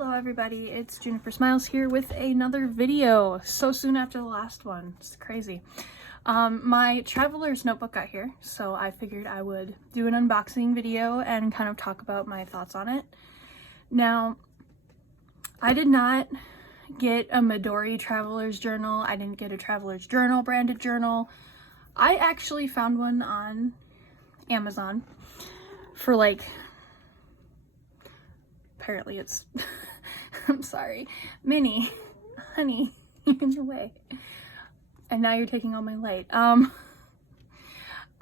Hello everybody, it's Juniper Smiles here with another video. So soon after the last one, it's crazy. My traveler's notebook got here, so I figured I would do an unboxing video and kind of talk about my thoughts on it. Now, I did not get a Midori traveler's journal. I didn't get a traveler's journal branded journal. I actually found one on Amazon for like, apparently it's, I'm sorry, Minnie, honey, you're in the way. And now you're taking all my light.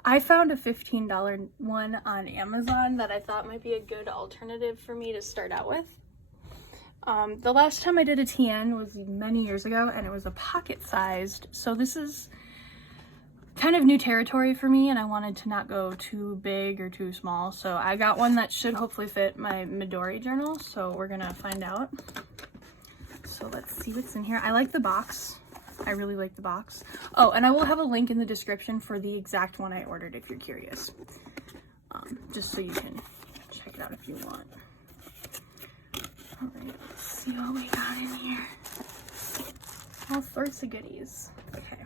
I found a $15 one on Amazon that I thought might be a good alternative for me to start out with. The last time I did a TN was many years ago, and it was a pocket-sized, so this is kind of new territory for me, and I wanted to not go too big or too small, so I got one that should hopefully fit my Midori journal, so we're gonna find out. So let's see what's in here. I like the box. I really like the box. Oh, and I will have a link in the description for the exact one I ordered if you're curious, just so you can check it out if you want. All right, let's see what we got in here. All sorts of goodies. Okay.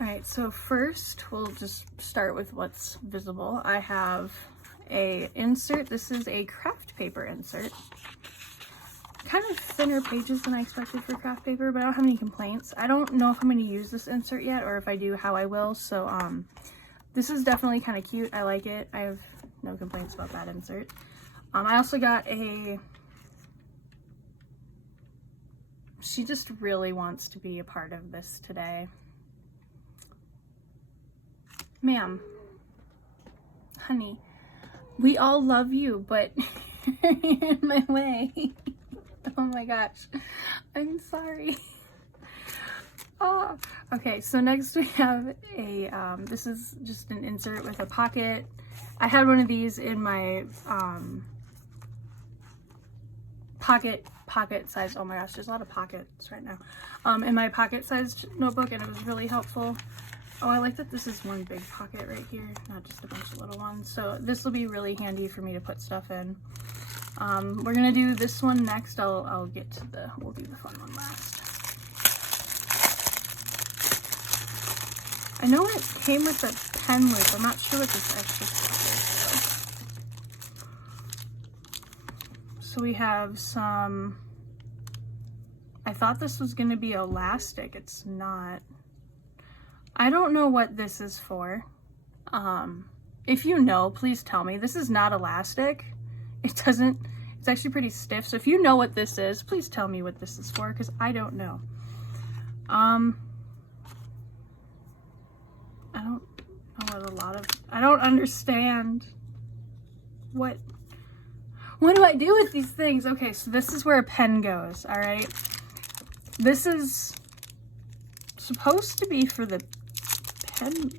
All right, so first we'll just start with what's visible. I have a insert. This is a craft paper insert. Kind of thinner pages than I expected for craft paper, but I don't have any complaints. I don't know if I'm going to use this insert yet, or if I do, how I will. So this is definitely kind of cute. I like it. I have no complaints about that insert. I also got a, she just really wants to be a part of this today. Ma'am, honey, we all love you, but you're in my way. Oh my gosh, I'm sorry. Oh, okay, so next we have a, this is just an insert with a pocket. I had one of these in my pocket size, oh my gosh, there's a lot of pockets right now, in my pocket sized notebook, and it was really helpful. Oh, I like that this is one big pocket right here, not just a bunch of little ones. So this will be really handy for me to put stuff in. We're gonna do this one next. I'll get to the, we'll do the fun one last. I know it came with a pen loop. I'm not sure what this extra stuff is though. So we have some, I thought this was gonna be elastic. It's not. I don't know what this is for. If you know, please tell me. This is not elastic. It doesn't, it's actually pretty stiff. So if you know what this is, please tell me what this is for, because I don't know. I don't know what a lot of, I don't understand. What do I do with these things? Okay, so this is where a pen goes, all right? This is supposed to be for the pen.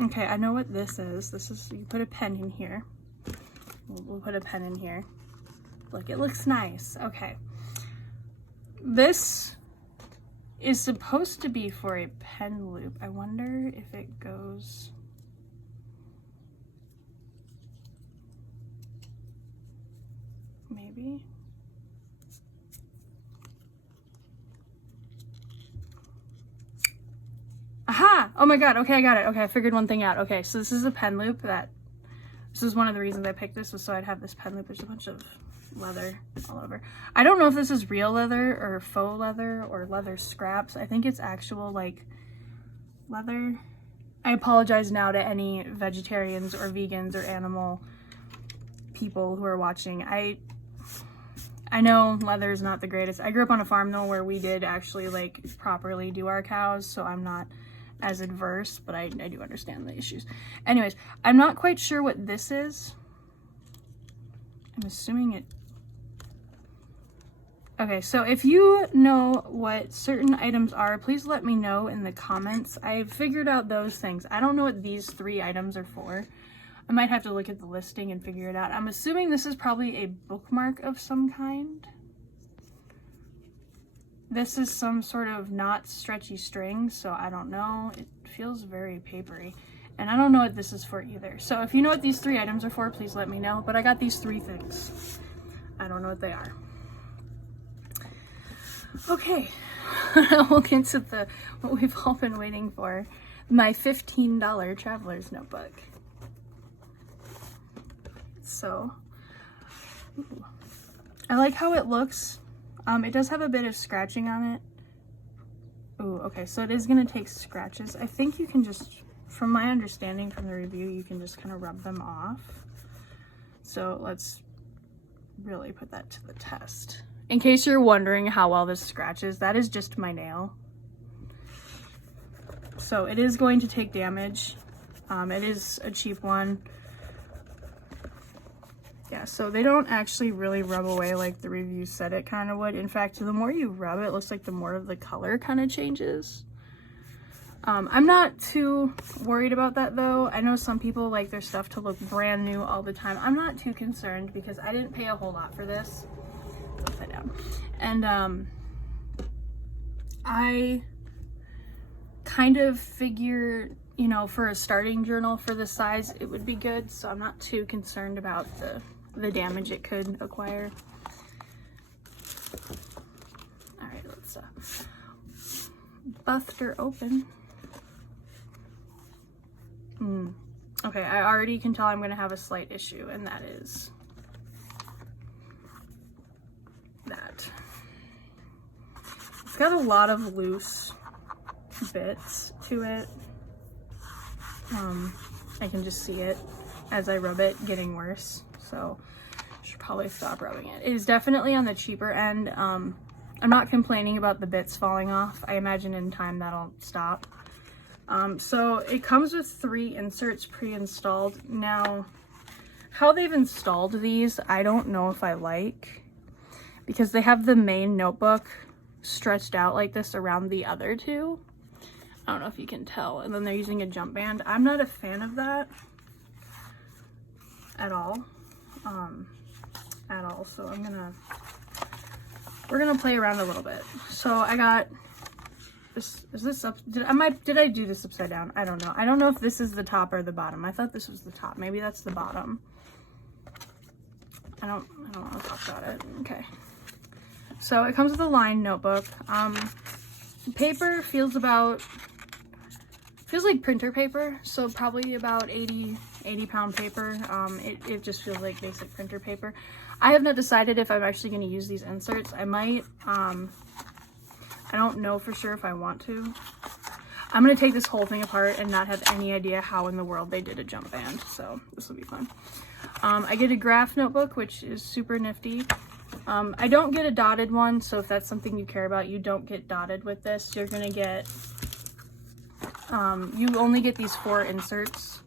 Okay, I know what this is. This is, you put a pen in here. We'll put a pen in here. Look, it looks nice. Okay. This is supposed to be for a pen loop. I wonder if it goes. Maybe. Aha! Oh my god, okay, I got it. Okay, I figured one thing out. Okay, so this is a pen loop that, this is one of the reasons I picked this, was so I'd have this pen loop. There's a bunch of leather all over. I don't know if this is real leather or faux leather or leather scraps. I think it's actual like leather. I apologize now to any vegetarians or vegans or animal people who are watching. I know leather is not the greatest. I grew up on a farm though where we did actually like properly do our cows, so I'm not as adverse, but I do understand the issues. Anyways, I'm not quite sure what this is. I'm assuming it. Okay, so if you know what certain items are, please let me know in the comments. I figured out those things. I don't know what these 3 items are for. I might have to look at the listing and figure it out. I'm assuming this is probably a bookmark of some kind. This is some sort of not stretchy string, so I don't know. It feels very papery. And I don't know what this is for either. So if you know what these 3 items are for, please let me know. But I got these 3 things. I don't know what they are. Okay, we'll get to what we've all been waiting for. My $15 traveler's notebook. So, ooh. I like how it looks. It does have a bit of scratching on it. Ooh, okay, so it is gonna take scratches. I think you can just, from my understanding from the review, you can just kind of rub them off. So let's really put that to the test. In case you're wondering how well this scratches, that is just my nail. So it is going to take damage. It is a cheap one. Yeah, so they don't actually really rub away like the review said it kind of would. In fact, the more you rub it, looks like the more of the color kind of changes. I'm not too worried about that though. I know some people like their stuff to look brand new all the time. I'm not too concerned because I didn't pay a whole lot for this. Upside down. And I kind of figure, you know, for a starting journal for this size, it would be good. So I'm not too concerned about the damage it could acquire. All right, let's bust her open. Okay, I already can tell I'm going to have a slight issue, and that is that. It's got a lot of loose bits to it. I can just see it as I rub it getting worse, so I should probably stop rubbing it. It is definitely on the cheaper end. I'm not complaining about the bits falling off. I imagine in time that'll stop. So it comes with 3 inserts pre-installed. Now, how they've installed these, I don't know if I like, because they have the main notebook stretched out like this around the other 2. I don't know if you can tell. And then they're using a jump band. I'm not a fan of that at all. So we're gonna play around a little bit. So I got this. Is this up? Did I do this upside down? I don't know. I don't know if this is the top or the bottom. I thought this was the top. Maybe that's the bottom. I don't want to talk about it. Okay. So it comes with a lined notebook. Paper feels like printer paper, so probably about 80 pound paper. It just feels like basic printer paper. I have not decided if I'm actually going to use these inserts. I might. I don't know for sure if I want to. I'm going to take this whole thing apart and not have any idea how in the world they did a jump band, so this will be fun. I get a graph notebook, which is super nifty. I don't get a dotted one, so if that's something you care about, you don't get dotted with this. You're gonna get, you only get these 4 inserts,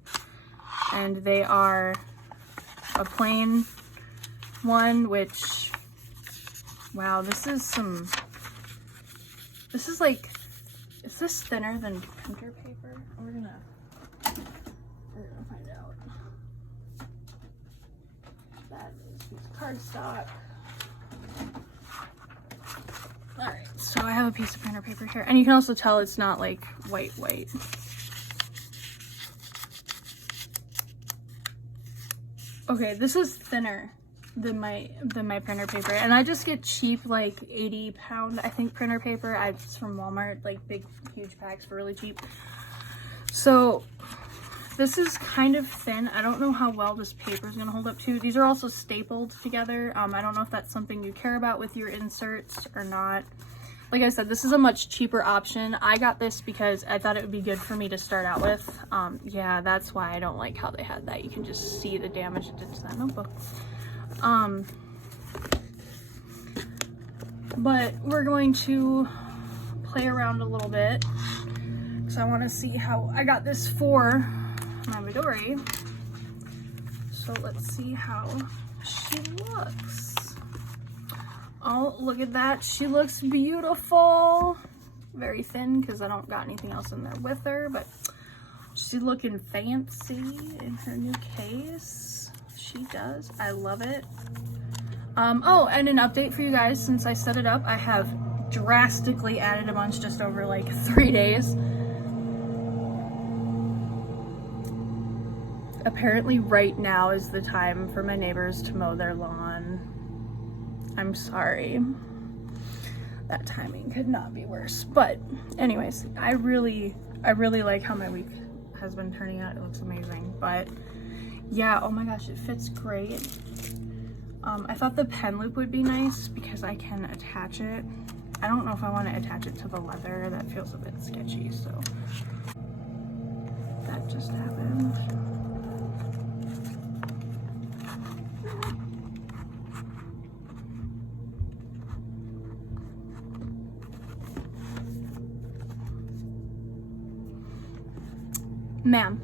and they are a plain one, which, wow, this is like, is this thinner than printer paper? We're gonna find out. That is cardstock. Alright, so I have a piece of printer paper here, and you can also tell it's not like white. Okay, this is thinner than my printer paper, and I just get cheap like 80 pound I think printer paper. It's from Walmart, like big huge packs for really cheap. So this is kind of thin. I don't know how well this paper is going to hold up too. These are also stapled together. I don't know if that's something you care about with your inserts or not. Like I said, this is a much cheaper option. I got this because I thought it would be good for me to start out with. Yeah, that's why I don't like how they had that. You can just see the damage it did to that notebook. But we're going to play around a little bit because I want to see how I got this for my Midori. So let's see how she looks. Oh, look at that. She looks beautiful. Very thin because I don't got anything else in there with her, but she's looking fancy in her new case. She does. I love it. Oh, and an update for you guys. Since I set it up, I have drastically added a bunch just over like 3 days. Apparently right now is the time for my neighbors to mow their lawn. I'm sorry. That timing could not be worse. But anyways, I really like how my week has been turning out. It looks amazing. But yeah, oh my gosh, it fits great. I thought the pen loop would be nice because I can attach it. I don't know if I want to attach it to the leather. That feels a bit sketchy, so that just happened. Ma'am.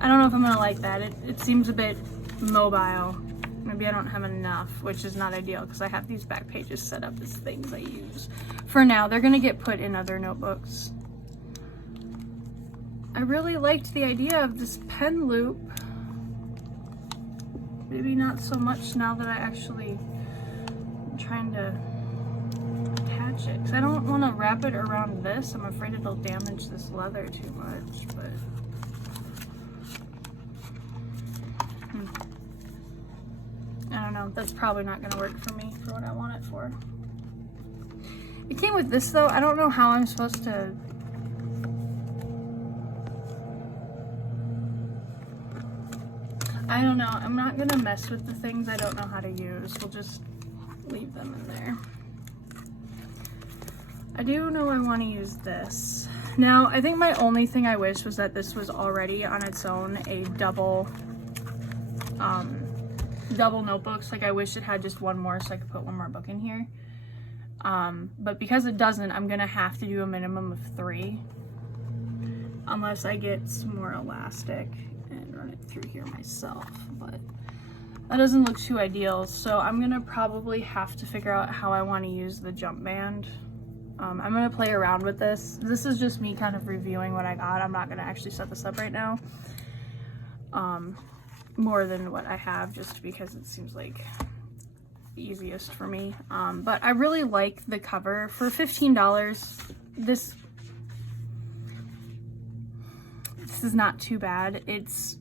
I don't know if I'm gonna like that. It seems a bit mobile. Maybe I don't have enough, which is not ideal because I have these back pages set up as things I use. For now, they're gonna get put in other notebooks. I really liked the idea of this pen loop. Maybe not so much now that I actually am trying to attach it. Because I don't want to wrap it around this. I'm afraid it'll damage this leather too much, but I don't know. That's probably not going to work for me for what I want it for. It came with this though. I don't know how I'm supposed to... I don't know. I'm not going to mess with the things I don't know how to use. We'll just leave them in there. I do know I want to use this. Now, I think my only thing I wish was that this was already on its own a double notebooks. Like I wish it had just one more so I could put one more book in here. But because it doesn't, I'm gonna have to do a minimum of 3. Unless I get some more elastic and run it through here myself. But that doesn't look too ideal. So I'm gonna probably have to figure out how I want to use the jump band. I'm gonna play around with this. This is just me kind of reviewing what I got. I'm not gonna actually set this up right now. More than what I have, just because it seems like easiest for me. But I really like the cover. For $15, this is not too bad. It's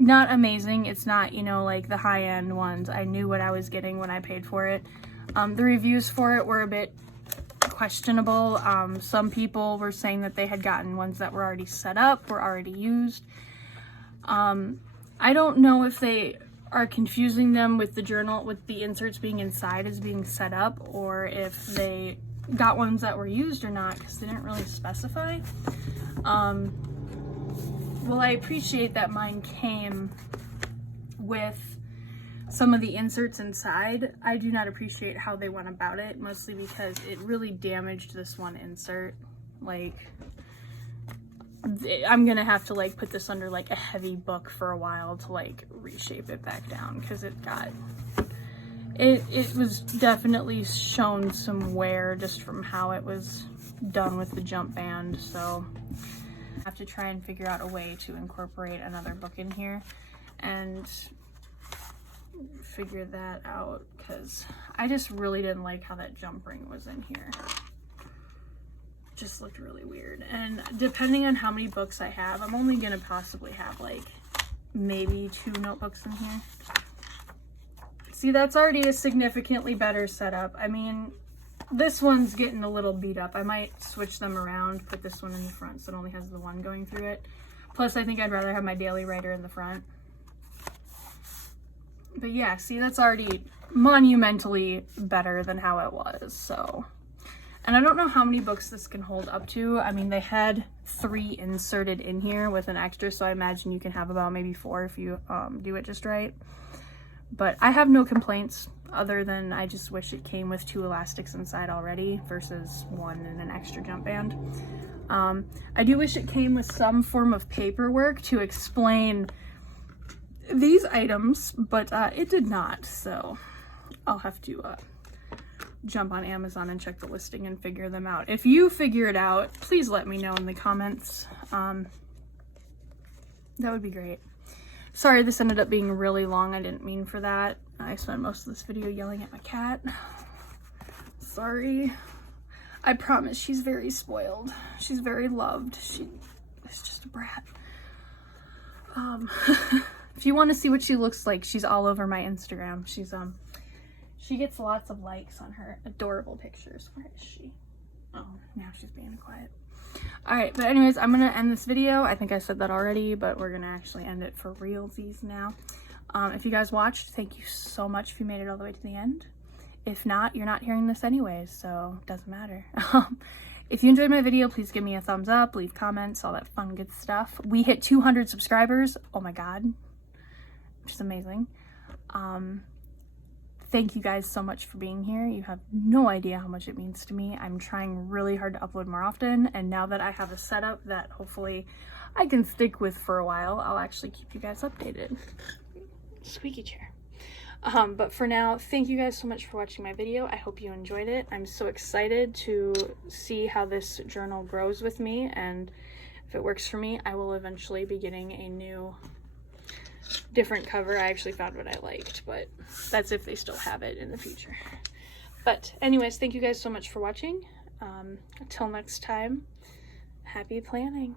not amazing. It's not, you know, like the high-end ones. I knew what I was getting when I paid for it. The reviews for it were a bit questionable. Some people were saying that they had gotten ones that were already set up, were already used. I don't know if they are confusing them with the journal, with the inserts being inside as being set up, or if they got ones that were used or not, because they didn't really specify. Well, I appreciate that mine came with some of the inserts inside. I do not appreciate how they went about it, mostly because it really damaged this one insert. Like, I'm gonna have to like put this under like a heavy book for a while to like reshape it back down, because it was definitely shown some wear just from how it was done with the jump band. So I have to try and figure out a way to incorporate another book in here and figure that out, because I just really didn't like how that jump ring was in here. Just looked really weird. And depending on how many books I have, I'm only gonna possibly have like maybe 2 notebooks in here. See, that's already a significantly better setup. I mean, this one's getting a little beat up. I might switch them around, put this one in the front so it only has the one going through it. Plus, I think I'd rather have my daily writer in the front. But yeah, see, that's already monumentally better than how it was, so. And I don't know how many books this can hold up to. I mean, they had 3 inserted in here with an extra, so I imagine you can have about maybe 4 if you do it just right. But I have no complaints, other than I just wish it came with 2 elastics inside already versus 1 and an extra jump band. I do wish it came with some form of paperwork to explain these items, but it did not, so I'll have to jump on Amazon and check the listing and figure them out. If you figure it out, please let me know in the comments. That would be great. Sorry this ended up being really long. I didn't mean for that. I spent most of this video yelling at my cat. Sorry. I promise she's very spoiled. She's very loved. She is just a brat. If you want to see what she looks like, she's all over my Instagram. She gets lots of likes on her adorable pictures. Where is she? Oh, now she's being quiet. Alright, but anyways, I'm gonna end this video. I think I said that already, but we're gonna actually end it for realsies now. If you guys watched, thank you so much if you made it all the way to the end. If not, you're not hearing this anyways, so it doesn't matter. If you enjoyed my video, please give me a thumbs up, leave comments, all that fun good stuff. We hit 200 subscribers. Oh my god. Which is amazing. Thank you guys so much for being here. You have no idea how much it means to me. I'm trying really hard to upload more often, and now that I have a setup that hopefully I can stick with for a while, I'll actually keep you guys updated. Squeaky chair. But for now, thank you guys so much for watching my video. I hope you enjoyed it. I'm so excited to see how this journal grows with me, and if it works for me, I will eventually be getting a new different cover. I actually found what I liked, but that's if they still have it in the future. But anyways, thank you guys so much for watching. Until next time, happy planning.